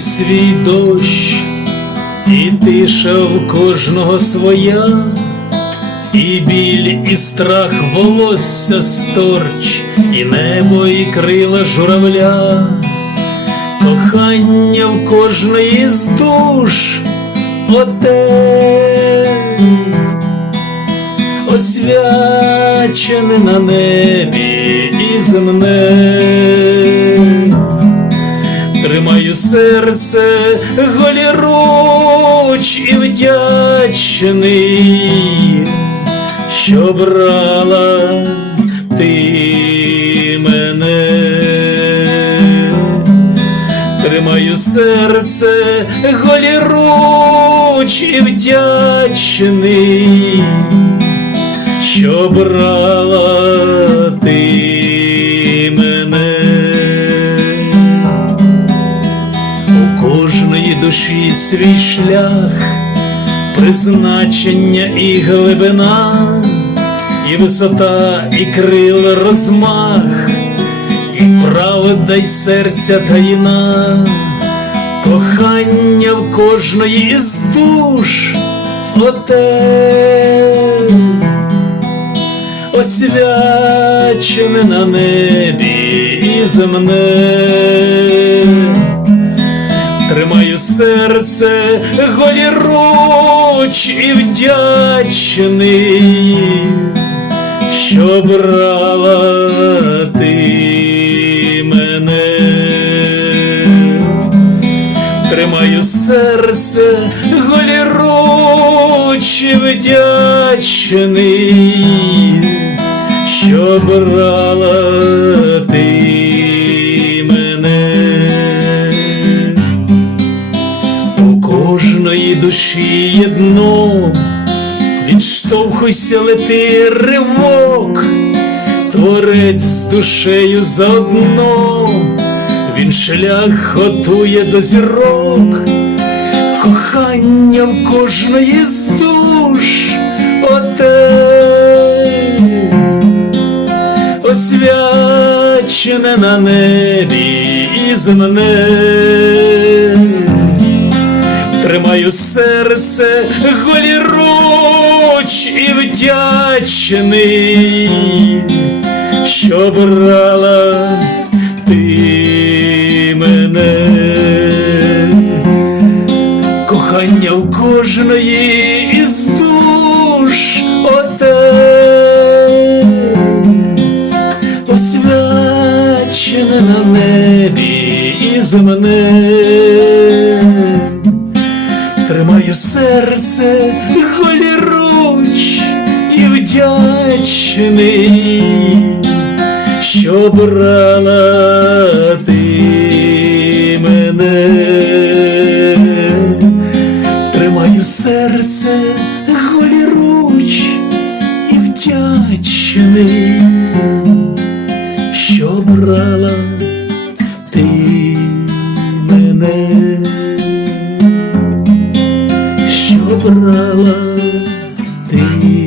свій дощ, і тиша в кожного своя, і біль, і страх волосся сторч, і небо, і крила журавля, кохання в кожної з душ оте освячене на небі і земне. Тримаю серце голіруч і вдячний, що брала ти мене. Тримаю серце голіруч і вдячний, що брала ти мене. Душі свій шлях, призначення і глибина, і висота, і крил розмах, і правда, й серця таїна, кохання в кожної із душ оте освячене на небі і земне. Тримаю серце голіруч і вдячний, що брала ти мене. Тримаю серце голіруч і вдячний, що брала душі єдно, відштовхуйся, лети ривок, творець з душею заодно, він шлях готує до зірок, кохання в кожної з душ оте освячене на небі і земне. Тримаю серце голіруч і вдячний, що брала ти мене. Кохання в кожної із душ оте освячене на небі і земне. Тримаю серце голіруч і вдячний, що брала ти мене. Тримаю серце голіруч і вдячний, обрала ти.